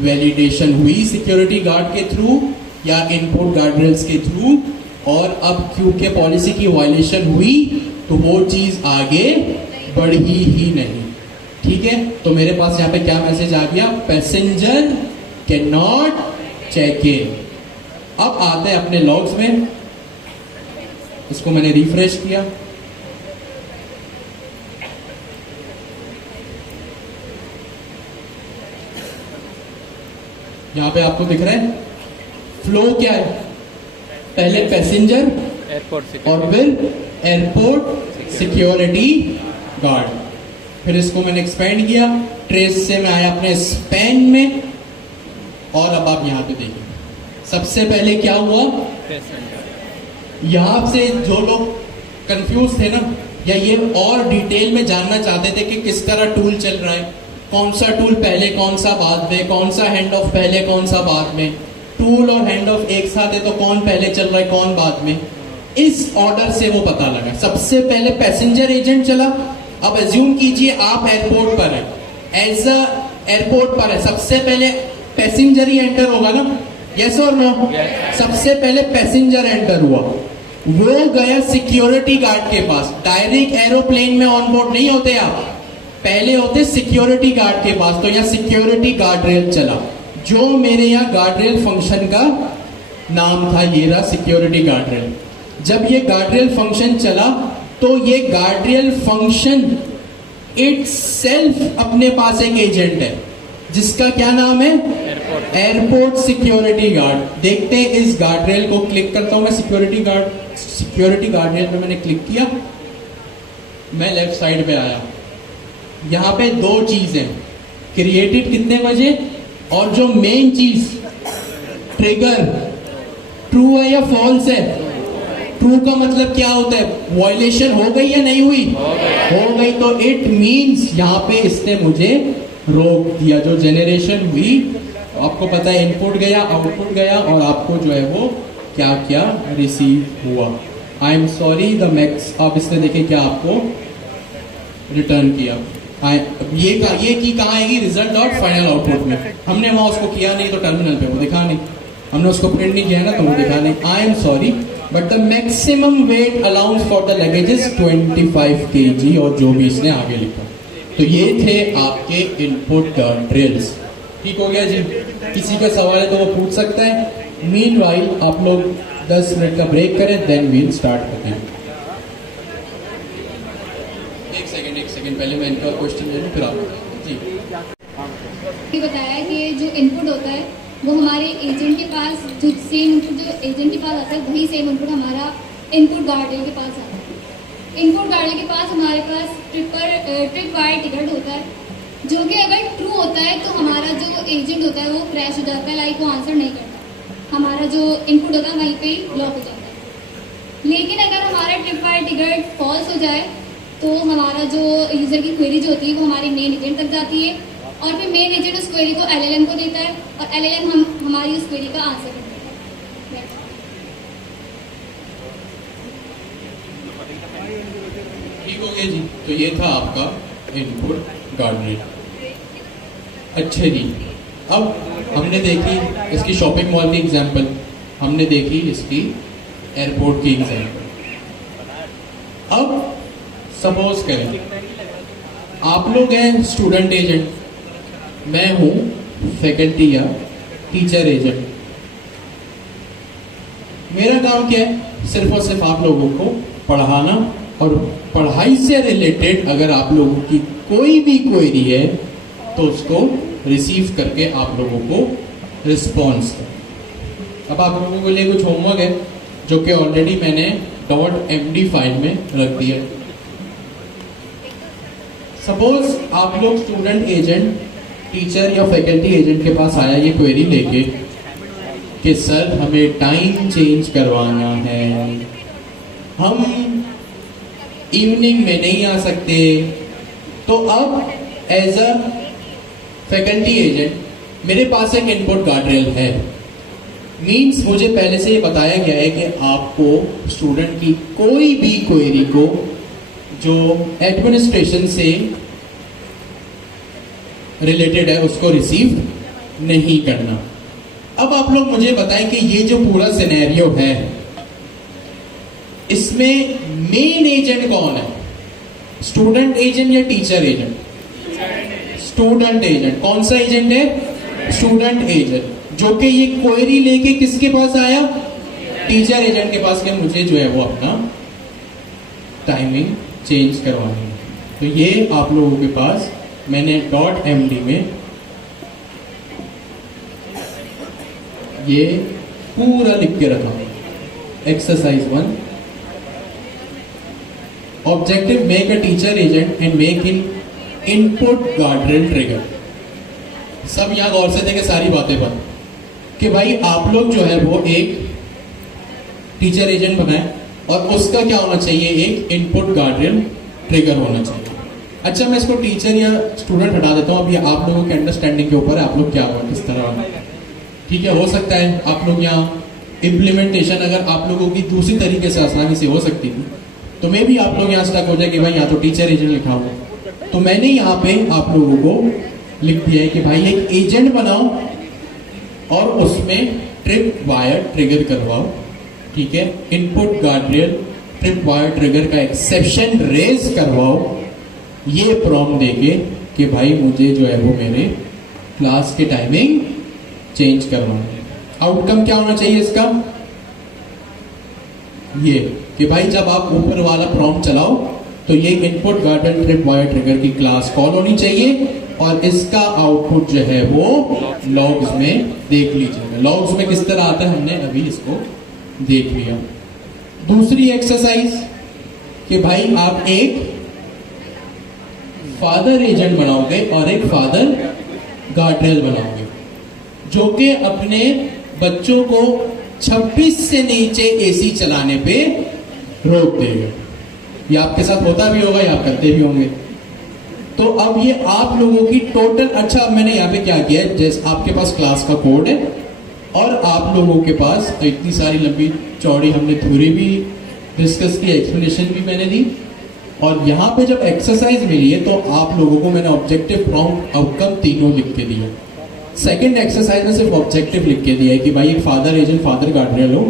वैलिडेशन हुई सिक्योरिटी गार्ड के थ्रू या इनपुट गार्डरेल्स के थ्रू, और अब क्योंकि पॉलिसी की वायलेशन हुई तो वो चीज आगे बढ़ी ही नहीं। ठीक है, तो मेरे पास यहाँ पे क्या मैसेज आ गया, passenger can not check in. अब आते हैं अपने लॉग्स में, इसको मैंने रिफ्रेश किया, यहां पे आपको दिख रहा है फ्लो क्या है, पहले पैसेंजर एयरपोर्ट और फिर एयरपोर्ट सिक्योरिटी गार्ड। फिर इसको मैंने एक्सपेंड किया, ट्रेस से मैं आया अपने स्पैन में, और अब आप यहां पे देखिए सबसे पहले क्या हुआ, यहां से जो लोग कंफ्यूज थे ना, या ये और डिटेल में जानना चाहते थे कि किस तरह टूल चल रहा है, कौन सा टूल पहले कौन सा बाद में, कौन सा हैंड ऑफ पहले कौन सा बाद में, टूल और हैंड ऑफ एक साथ है तो कौन पहले चल रहा है कौन बाद में, इस ऑर्डर से वो पता लगा। सबसे पहले पैसेंजर एजेंट चला। अब एज्यूम कीजिए आप एयरपोर्ट पर है, एज अ एयरपोर्ट पर है, सबसे पहले पैसेंजर ही एंटर होगा ना, यस और नो। सबसे पहले पैसेंजर एंटर हुआ, वो गया सिक्योरिटी गार्ड के पास। डायरेक्ट एरोप्लेन में ऑन बोर्ड नहीं होते आप, पहले होते सिक्योरिटी गार्ड के पास। तो यहाँ सिक्योरिटी गार्ड रेल चला, जो मेरे यहाँ गार्ड रेल फंक्शन का नाम था, ये रहा सिक्योरिटी गार्ड रेल। जब ये गार्ड रेल फंक्शन चला तो ये गार्ड रेल फंक्शन इटसेल्फ अपने पास एक एजेंट है जिसका क्या नाम है, एयरपोर्ट सिक्योरिटी गार्ड। देखते हैं इस गार्ड रेल को, क्लिक करता हूं मैं, सिक्योरिटी गार्ड रेल पे मैंने क्लिक किया, मैं लेफ्ट साइड पे आया। यहां पे दो चीज है, क्रिएटेड कितने बजे, और जो मेन चीज ट्रिगर ट्रू है या फॉल्स है, ट्रू ट्रू का मतलब क्या होता है, वायलेशन हो गई या नहीं हुई, हो गई तो इट मींस यहाँ पे इसने मुझे रोक दिया। जो जनरेशन हुई, आपको पता है इनपुट गया आउटपुट गया और आपको जो है वो क्या क्या रिसीव हुआ। I am sorry the max, आप इसने देखे क्या आपको रिटर्न किया। ये की कहाँ आएगी, रिजल्ट और फाइनल आउटपुट में। हमने वहां उसको किया नहीं तो टर्मिनल पे वो दिखा नहीं, हमने उसको प्रिंट नहीं किया ना तो वो दिखा नहीं। I am sorry but the maximum weight allowance for the luggage is 25 kg, और जो भी इसने आगे लिखा। तो ये थे आपके इनपुट ड्रिल्स। ठीक हो गया जी, किसी का सवाल है तो वो पूछ सकता है। मीनवाइल आप लोग 10 मिनट का ब्रेक करें, देन वील स्टार्ट करते हैं। एक सेकंड पहले मैं इनका क्वेश्चन ले लूं फिर आप जी। ये बताया कि जो इनपुट होता है वो हमारे एजेंट के पास, जो सेम इनपुट जो एजेंट के पास आता है वही सेम इनपुट हमारा इनपुट गार्डियन के पास आता है। इनपुट गार्डियन के पास हमारे पास ट्रिप वायर टिकट होता है, जो कि अगर ट्रू होता है तो हमारा जो एजेंट होता है वो क्रैश हो जाता है, लाइक वो आंसर नहीं करता, हमारा जो इनपुट होता है वहीं पे लॉक हो जाता है। लेकिन अगर हमारा ट्रिप वायर टिकट फॉल्स हो जाए तो हमारा जो यूज़र की क्वेरी जो होती है वो हमारी मेन एजेंट तक जाती है, और फिर मेन एजेंट उस क्वेरी को एलएलएम को देता है, और एलएलएम हमारी उस क्वेरी का आंसर देता है। ठीक हो गया जी, तो ये था आपका इनपुट गार्डरेल। अच्छे जी, अब हमने देखी इसकी शॉपिंग मॉल की एग्जांपल, हमने देखी इसकी एयरपोर्ट की एग्जांपल। अब सपोज करें आप लोग हैं स्टूडेंट एजेंट, मैं हूं फैकल्टी या टीचर एजेंट। मेरा काम क्या है, सिर्फ और सिर्फ आप लोगों को पढ़ाना, और पढ़ाई से रिलेटेड अगर आप लोगों की कोई भी क्वेरी है तो उसको रिसीव करके आप लोगों को रिस्पॉन्स करें। अब आप लोगों के लिए कुछ होमवर्क है जो कि ऑलरेडी मैंने .md फाइल में रख दिया। सपोज आप लोग स्टूडेंट एजेंट, टीचर या फैकल्टी एजेंट के पास आया ये क्वेरी लेके कि सर हमें टाइम चेंज करवाना है, हम इवनिंग में नहीं आ सकते। तो अब एज अ फैकल्टी एजेंट मेरे पास एक इनपुट गार्डरेल है, मींस मुझे पहले से ये बताया गया है कि आपको स्टूडेंट की कोई भी क्वेरी को जो एडमिनिस्ट्रेशन से रिलेटेड है उसको रिसीव नहीं करना। अब आप लोग मुझे बताएं कि ये जो पूरा सिनेरियो है इसमें मेन एजेंट कौन है, स्टूडेंट एजेंट या टीचर एजेंट? Student agent. कौन सा एजेंट है? स्टूडेंट एजेंट, जो कि ये क्वेरी लेके किसके पास आया, टीचर एजेंट के पास, के मुझे जो है वो अपना टाइमिंग चेंज करवानी है। तो ये आप लोगों के पास मैंने .md में ये पूरा लिख के रखा। Exercise 1, objective make a teacher agent and make in input guardrail trigger. सब यहां गौर से देखें, सारी बातें बंद, कि भाई आप लोग जो है वो एक टीचर एजेंट बनाए और उसका क्या होना चाहिए, एक इनपुट गार्डरेल ट्रिगर होना चाहिए। अच्छा, मैं इसको टीचर या स्टूडेंट हटा देता हूं, अभी आप लोगों के अंडरस्टैंडिंग के ऊपर है, आप लोग क्या होगा किस तरह, ठीक है। हो सकता है आप लोग यहाँ इम्प्लीमेंटेशन अगर आप लोगों की दूसरी तरीके से आसानी से हो सकती थी तो मे भी आप लोग यहाँ स्टक हो जाए कि भाई यहाँ तो टीचर एजेंट लिखा हुआ। तो मैंने यहाँ पे आप लोगों को लिख दिया है कि भाई एक एजेंट बनाओ और उसमें ट्रिप वायर ट्रिगर करवाओ, ठीक है। Input guardrail trip wire trigger का एक्सेप्शन रेज करवाओ, ये प्रॉम्प्ट देके कि भाई मुझे जो है वो मेरे क्लास के टाइमिंग चेंज करवाना है। आउटकम क्या होना चाहिए इसका, ये कि भाई जब आप ऊपर वाला प्रॉम्प्ट चलाओ तो ये input guardrail trip wire trigger की क्लास कॉल होनी चाहिए और इसका आउटपुट जो है वो लॉग्स में देख लीजिएगा। लॉग्स में किस तरह आता है हमने अभी इसको देख लिया। दूसरी एक्सरसाइज कि भाई आप एक फादर एजेंट बनाओगे और एक फादर गार्डरेल बनाओगे जो कि अपने बच्चों को 26 से नीचे एसी चलाने पे रोक देगा। ये आपके साथ होता भी होगा या आप करते भी होंगे। तो अब ये आप लोगों की टोटल, अच्छा अब मैंने यहाँ पे क्या किया है, जैसे आपके पास क्लास का कोड है और आप लोगों के पास इतनी सारी लंबी चौड़ी हमने थ्योरी भी डिस्कस की, एक्सप्लेनेशन भी मैंने दी, और यहाँ पे जब एक्सरसाइज मिली है तो आप लोगों को मैंने ऑब्जेक्टिव, प्रॉम्प्ट, आउटकम तीनों लिख के दिया। सेकेंड एक्सरसाइज में सिर्फ ऑब्जेक्टिव लिख के दिया है कि भाई एक फादर एजेंट, फादर गार्डियन हो,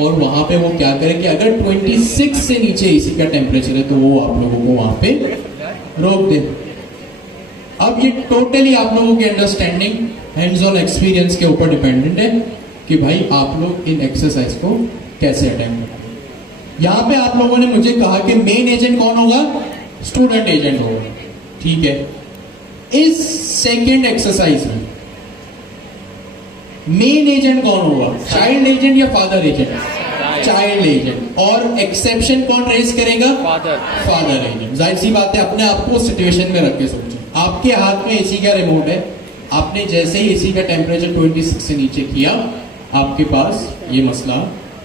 और वहां पे वो क्या करें कि अगर 26 से नीचे एसी का टेम्परेचर है तो वो आप लोगों को वहां पे रोक दे। अब ये टोटली आप लोगों की अंडरस्टैंडिंग, हैंड्स ऑन एक्सपीरियंस के ऊपर डिपेंडेंट है कि भाई आप लोग इन एक्सरसाइज को कैसे अटेम्प्ट करें। यहाँ पे आप लोगों ने मुझे कहा कि मेन एजेंट कौन होगा, स्टूडेंट एजेंट होगा, ठीक है। इस सेकेंड एक्सरसाइज में मेन एजेंट कौन होगा, चाइल्ड एजेंट या फादर एजेंट, चाइल्ड एजेंट, और एक्सेप्शन कौन रेज करेगा, फादर एजेंट। जाहिर सी बात है, अपने आप को सिचुएशन में रख के सोचो, आपके हाथ में एसी का रिमोट है, आपने जैसे ही एसी का टेम्परेचर 26 से नीचे किया, आपके पास ये मसला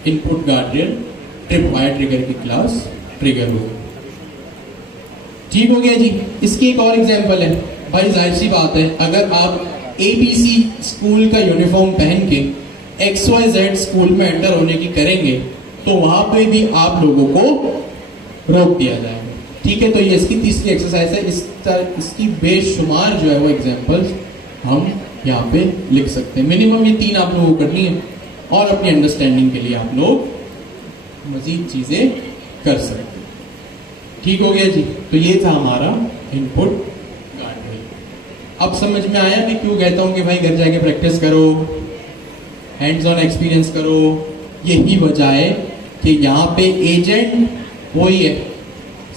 input guardian trip wire trigger की क्लास ट्रिगर हो गई। ठीक हो गया जी। इसकी एक और एग्जांपल है भाई, जाहिर सी बात है, अगर आप ABC स्कूल का यूनिफॉर्म पहन के XYZ स्कूल में एंटर होने की करेंगे तो वहां पे भी आप लोगों को रोक दिया जाएगा, ठीक है। तो ये इसकी तीसरी एक्सरसाइज है। इसकी बेशुमार जो है वो एग्जांपल्स हम यहाँ पे लिख सकते हैं। मिनिमम ये 3 आप लोगों को करनी है, और अपनी अंडरस्टैंडिंग के लिए आप लोग मजीद चीजें कर सकते हैं। ठीक हो गया जी। तो ये था हमारा इनपुट गार्डियन। अब समझ में आया मैं क्यों कहता हूं कि भाई घर जाके प्रैक्टिस करो, हैंड्स ऑन एक्सपीरियंस करो। यही वजह है कि यहाँ पे एजेंट वही है,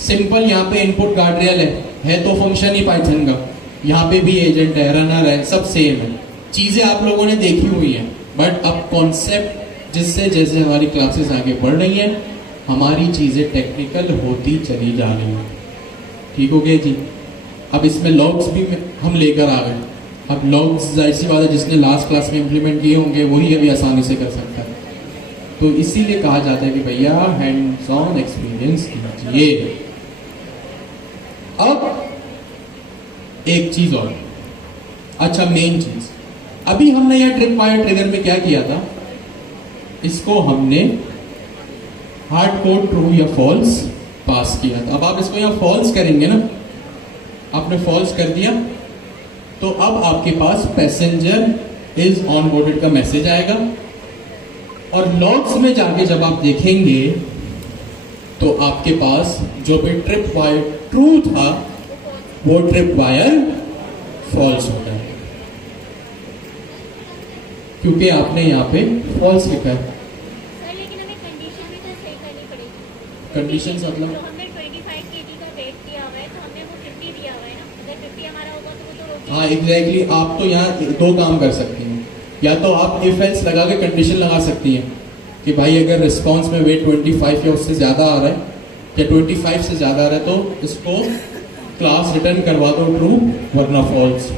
सिंपल यहाँ पे इनपुट गार्डियन है तो फंक्शन ही पाइथन का, यहाँ पे भी एजेंट है, रनर है, सब सेम है। चीजें आप लोगों ने देखी हुई है, बट अब कॉन्सेप्ट जिससे जैसे हमारी क्लासेस आगे बढ़ रही हैं, हमारी चीजें टेक्निकल होती चली जा रही हैं। ठीक हो गया जी। अब इसमें लॉग्स भी हम लेकर आ गए। अब लॉग्स जाहिर सी बात है, जिसने लास्ट क्लास में इंप्लीमेंट किए होंगे वही अभी आसानी से कर सकता है। तो इसीलिए कहा जाता है कि भैया हैंड्स ऑन एक्सपीरियंस कीजिए। अब एक चीज और, अच्छा मेन चीज, अभी हमने यह ट्रिप वायर ट्रिगर में क्या किया था, इसको हमने हार्ड कोड ट्रू या फॉल्स पास किया था। अब आप इसको यहां फॉल्स करेंगे ना, आपने फॉल्स कर दिया तो अब आपके पास पैसेंजर इज ऑन बोर्डेड का मैसेज आएगा, और लॉग्स में जाके जब आप देखेंगे तो आपके पास जो भी ट्रिप वायर ट्रू था वो ट्रिप वायर फॉल्स होता है, क्योंकि आपने यहाँ पे फॉल्स लिखा है। सर लेकिन हमें कंडीशन भी तो सही करनी पड़ेगी। कंडीशन मतलब तो हमने 25 kg का वेट दिया हुआ है तो हमने वो 50 दिया हुआ है ना, अगर 50 हमारा होगा तो वो तो रोक। हाँ एग्जैक्टली। आप तो यहाँ 2 काम कर सकती हैं, या तो आप इफ एल्स लगा के कंडीशन लगा सकती हैं कि भाई अगर रिस्पॉन्स में वेट 25 या उससे ज़्यादा आ रहा है या 25 से ज़्यादा आ रहा है तो इसको क्लास रिटर्न करवा दो ट्रू, वरना फॉल्स।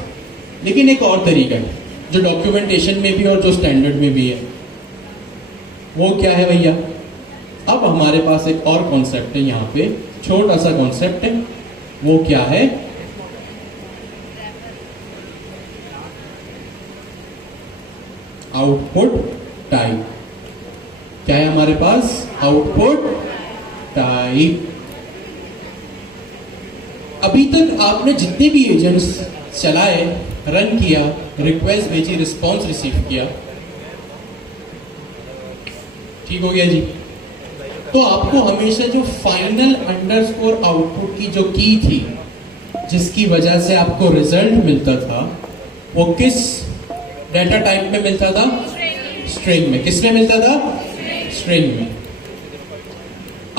लेकिन एक और तरीका है जो डॉक्यूमेंटेशन में भी और जो स्टैंडर्ड में भी है, वो क्या है भैया, अब हमारे पास एक और कॉन्सेप्ट है यहाँ पे, छोटा सा कॉन्सेप्ट है। वो क्या है, आउटपुट टाइप। क्या है हमारे पास, आउटपुट टाइप। अभी तक आपने जितने भी एजेंट्स चलाए, रन किया, रिक्वेस्ट भेजी, रिस्पॉन्स रिसीव किया, ठीक हो गया जी। तो आपको हमेशा जो फाइनल अंडरस्कोर आउटपुट की जो की थी, जिसकी वजह से आपको रिजल्ट मिलता था, वो किस डेटा टाइप में मिलता था, स्ट्रिंग में। किस में मिलता था, स्ट्रिंग में।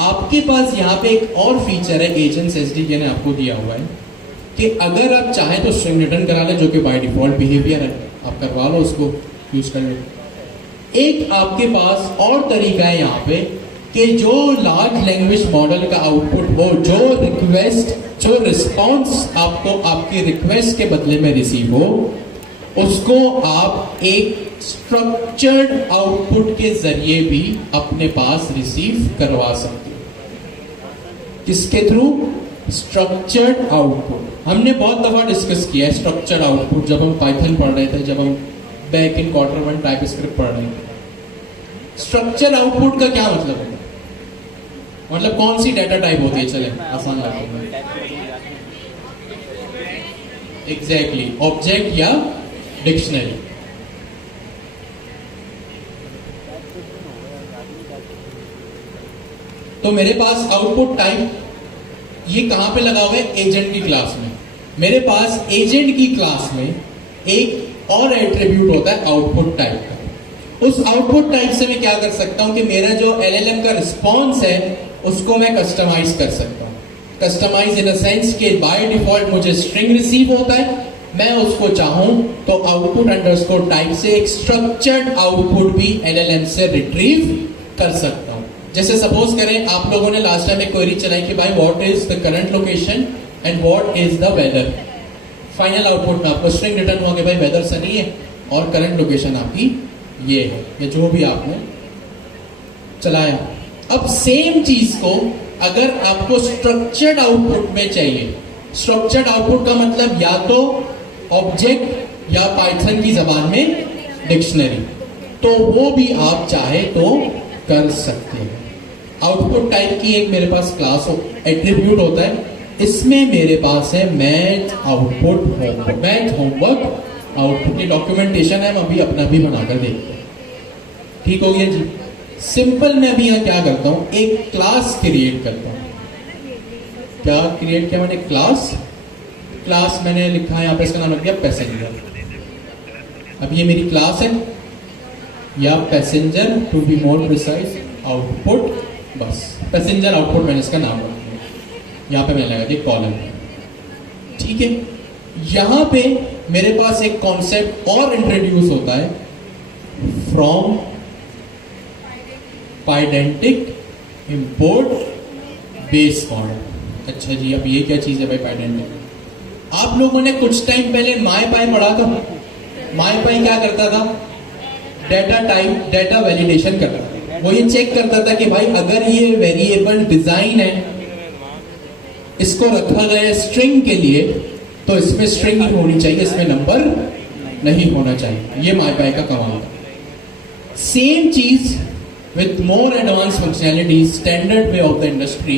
आपके पास यहाँ पे एक और फीचर है, एजेंट्स एसडीके ने आपको दिया हुआ है कि अगर आप चाहें तो स्ट्रिंग रिटर्न करा लें, जो कि बाय डिफॉल्ट बिहेवियर है, आप करवा लो, उसको यूज कर लो। एक आपके पास और तरीका है यहाँ पे कि जो लार्ज लैंग्वेज मॉडल का आउटपुट हो, जो रिक्वेस्ट, जो रिस्पॉन्स आपको आपकी रिक्वेस्ट के बदले में रिसीव हो, उसको आप एक स्ट्रक्चर्ड आउटपुट के जरिए भी अपने पास रिसीव करवा सकते हो। किसके थ्रू? Structured output. हमने बहुत दफा डिस्कस किया है स्ट्रक्चर्ड आउटपुट, जब हम पाइथन पढ़ रहे थे, जब हम बैक इन Q1 टाइपस्क्रिप्ट पढ़ रहे थे। स्ट्रक्चर आउटपुट का क्या मतलब है? मतलब कौन सी डाटा टाइप होती है? चले आसान लगता है। एग्जैक्टली, ऑब्जेक्ट या डिक्शनरी। तो मेरे पास आउटपुट टाइप ये कहां पे लगा हुआ है? एजेंट की क्लास में। मेरे पास एजेंट की क्लास में एक और एट्रीब्यूट होता है आउटपुट टाइप का। उस आउटपुट टाइप से मैं क्या कर सकता हूं कि मेरा जो LLM का रिस्पॉन्स है उसको मैं कस्टमाइज कर सकता हूं। कस्टमाइज इन अ सेंस के बाय डिफॉल्ट मुझे स्ट्रिंग रिसीव होता है, मैं उसको चाहूं तो आउटपुट अंडरस्कोर टाइप से एक स्ट्रक्चर्ड आउटपुट भी LLM से रिट्रीव कर सकता हूं। जैसे सपोज करें आप लोगों ने लास्ट टाइम एक क्वेरी चलाई कि भाई what is the current location and what is the weather. Final output में आपको स्ट्रिंग रिटर्न हुआ कि भाई वेदर सनी है और करंट लोकेशन आपकी ये है, या जो भी आपने चलाया। अब सेम चीज को अगर आपको स्ट्रक्चर्ड आउटपुट में चाहिए, स्ट्रक्चर्ड आउटपुट का मतलब या तो ऑब्जेक्ट या पाइथन की जबान में डिक्शनरी, तो वो भी आप चाहे तो कर सकते हैं। आउटपुट टाइप की एक मेरे पास क्लास एट्रीब्यूट होता है, इसमें मेरे पास है math output homework. Math homework output की डॉक्यूमेंटेशन है, हम अभी अपना भी बनाकर देखते हैं। ठीक हो गया जी। सिंपल मैं अभी यहाँ क्या करता हूँ, एक क्लास क्रिएट करता हूँ। क्या क्रिएट किया मैंने? क्लास मैंने लिखा है यहाँ पे, इसका नाम रख दिया पैसेंजर। अब ये मेरी क्लास है या passenger, to be more precise output, बस पैसेंजर आउटपुट मैंने इसका नाम रख दिया। यहाँ पे मैंने लगा दिया कॉलम। ठीक है, यहाँ पे मेरे पास एक कॉन्सेप्ट और इंट्रोड्यूस होता है, फ्रॉम पाइडेंटिक इंपोर्ट बेस मॉडल। अच्छा जी, अब ये क्या चीज है भाई पाइडेंटिक? आप लोगों ने कुछ टाइम पहले मायपाई पढ़ा था। मायपाई क्या करता था? डेटा टाइप, डेटा वैलिडेशन करता था। वो ये चेक करता था कि भाई अगर ये वेरिएबल डिजाइन है, इसको रखा गया है स्ट्रिंग के लिए, तो इसमें स्ट्रिंग ही होनी चाहिए, इसमें नंबर नहीं होना चाहिए। ये मायपाई का कमाल था। सेम चीज with more advance functionality, standard way of the industry,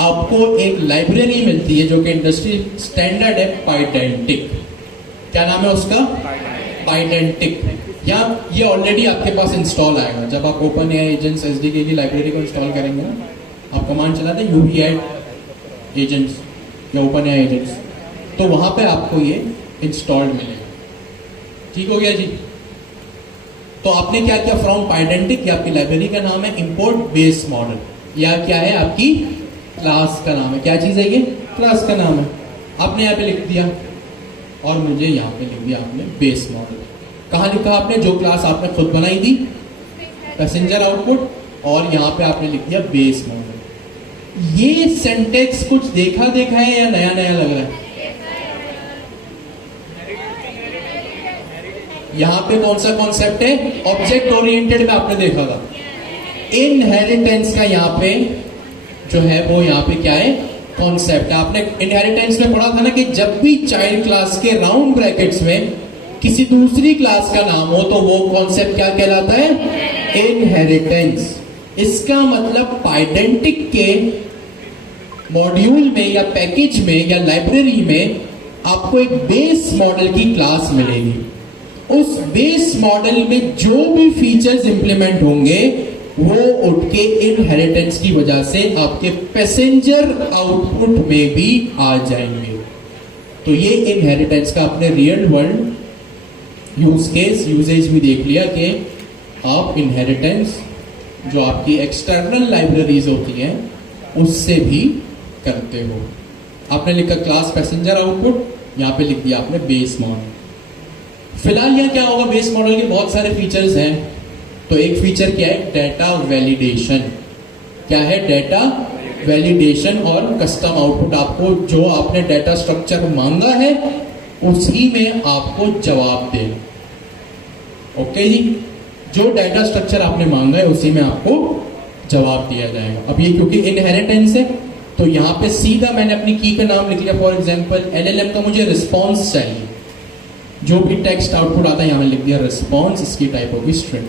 आपको एक लाइब्रेरी मिलती है जो कि इंडस्ट्री स्टैंडर्ड है, पाइडेंटिक। क्या नाम है उसका? पाइडेंटिक। या ये ऑलरेडी आपके पास इंस्टॉल आएगा जब आप OpenAI एजेंट्स SDK की लाइब्रेरी को इंस्टॉल करेंगे ना, आप कमांड चलाते हैं UV ऐड एजेंट्स या OpenAI एजेंट्स, तो वहां पे आपको ये इंस्टॉल्ड मिलेगा। ठीक हो गया जी। तो आपने क्या किया? फ्रॉम पाइडेंटिक, या आपकी लाइब्रेरी का नाम है, इंपोर्ट बेस मॉडल, या क्या है आपकी क्लास का नाम है। क्या चीज है ये? क्लास का नाम है। आपने यहाँ पे लिख दिया और मुझे यहाँ पे लिख दिया आपने बेस मॉडल। कहाँ लिखा आपने? जो क्लास आपने खुद बनाई थी, पैसेंजर आउटपुट, और यहाँ पे आपने लिख दिया बेस मॉडल। ये सेंटेक्स कुछ देखा देखा है या नया नया लग रहा है? यहाँ पे कौन सा कॉन्सेप्ट है? ऑब्जेक्ट ओरिएंटेड में आपने देखा था। इनहेरिटेंस का यहाँ पे जो है वो यहाँ पे क्या है? कॉन्सेप्ट। आपने इनहेरिटेंस में पढ़ा था ना कि जब भी चाइल्ड क्लास के राउंड ब्रैकेट्स में किसी दूसरी क्लास का नाम हो तो वो कॉन्सेप्ट क्या कहलाता है? इनहेरिटेंस। इसका मतलब पाइडेंटिक के मॉड्यूल में या पैकेज में या लाइब्रेरी में आपको एक बेस मॉडल की क्लास मिलेगी। उस बेस मॉडल में जो भी फीचर्स इंप्लीमेंट होंगे वो उठ के इनहेरिटेंस की वजह से आपके पैसेंजर आउटपुट में भी आ जाएंगे। तो ये इनहेरिटेंस का अपने real world use case usage भी देख लिया कि आप इनहेरिटेंस जो आपकी एक्सटर्नल लाइब्रेरीज होती हैं उससे भी करते हो। आपने लिखा क्लास पैसेंजर आउटपुट, यहाँ पे लिख दिया आपने बेस मॉडल। फिलहाल यहाँ क्या होगा? बेस मॉडल के बहुत सारे फीचर्स हैं। तो एक फीचर क्या है? Data validation. क्या है? डेटा वैलिडेशन और कस्टम आउटपुट। आपको जो आपने डेटा स्ट्रक्चर मांगा है उसी में आपको जवाब देगा। ओके जी, जो डाटा स्ट्रक्चर आपने मांगा है उसी में आपको जवाब दिया जाएगा। अब ये क्योंकि इनहेरिटेंस है तो यहाँ पे सीधा मैंने अपनी की का नाम लिख लिया। फॉर एग्जांपल एलएलएम का मुझे रिस्पॉन्स चाहिए, जो भी टेक्स्ट आउटपुट आता है यहाँ मैंने लिख दिया रिस्पॉन्स, इसकी टाइप होगी स्ट्रिंग।